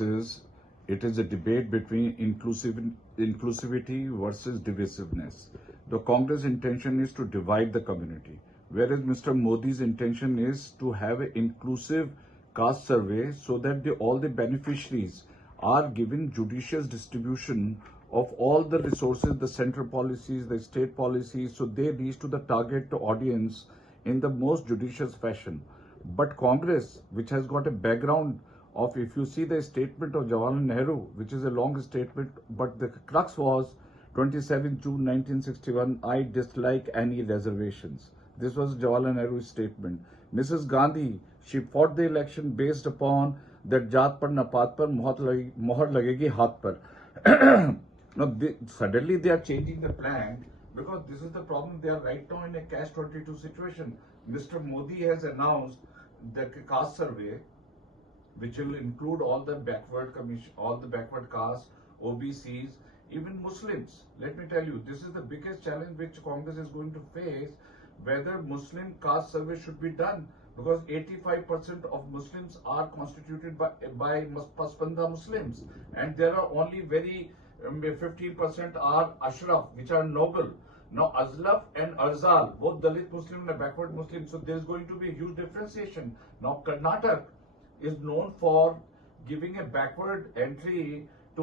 is it is a debate between inclusivity versus divisiveness. The Congress intention is to divide the community, whereas Mr. Modi's intention is to have an inclusive caste survey so that all the beneficiaries are given judicious distribution of all the resources, the central policies, the state policies, so they reach to the target audience in the most judicious fashion. But Congress, which has got a background of, if you see the statement of Jawaharlal Nehru, which is a long statement, but the crux was 27 June 1961, I dislike any reservations. This was Jawaharlal Nehru's statement. Mrs. Gandhi, she fought the election based upon that जात पर नपात पर मोहर लगेगी हाथ पर. Now, suddenly they are changing the plan because this is the problem. They are right now in a catch-22 situation. Mr. Modi has announced the caste survey, which will include all the backward commission, all the backward castes, OBCs, even Muslims. Let me tell you, this is the biggest challenge which Congress is going to face, whether Muslim caste survey should be done, because 85% of Muslims are constituted by Paspanda Muslims, and there are only very 15% are Ashraf, which are noble. Now, Azlaf and Arzal, both Dalit Muslim and backward Muslims, so there is going to be a huge differentiation. Now, Karnataka is known for giving a backward entry to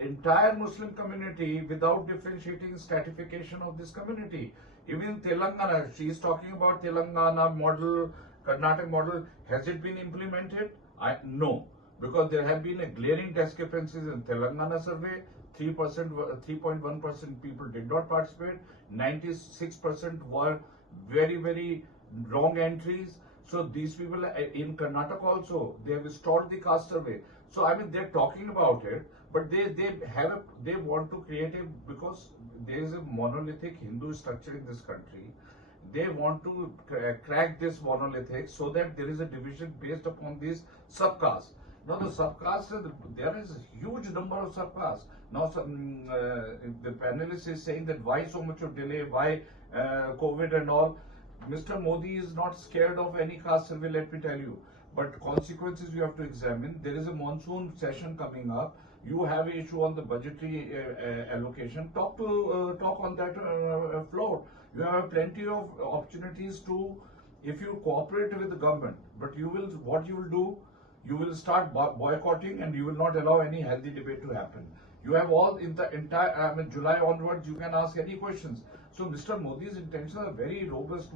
entire Muslim community without differentiating stratification of this community. Even Telangana, she is talking about Telangana model, Karnataka model. Has it been implemented? No, because there have been a glaring discrepancies in Telangana survey. 3.1% people did not participate. 96% were very, very wrong entries. So these people in Karnataka also, they have installed the caste survey. So I mean, they're talking about it, but they want to create because there is a monolithic Hindu structure in this country. They want to crack this monolithic so that there is a division based upon these subcastes. Now the subcastes, there is a huge number of subcastes. Now the panelist is saying that why so much of delay, why COVID and all. Mr. Modi is not scared of any caste survey, let me tell you. But consequences you have to examine. There is a monsoon session coming up. You have an issue on the budgetary allocation. Talk on that floor. You have plenty of opportunities to, if you cooperate with the government. But what you will do, you will start boycotting and you will not allow any healthy debate to happen. You have all in the entire, July onwards, you can ask any questions. So Mr. Modi's intentions are very robust.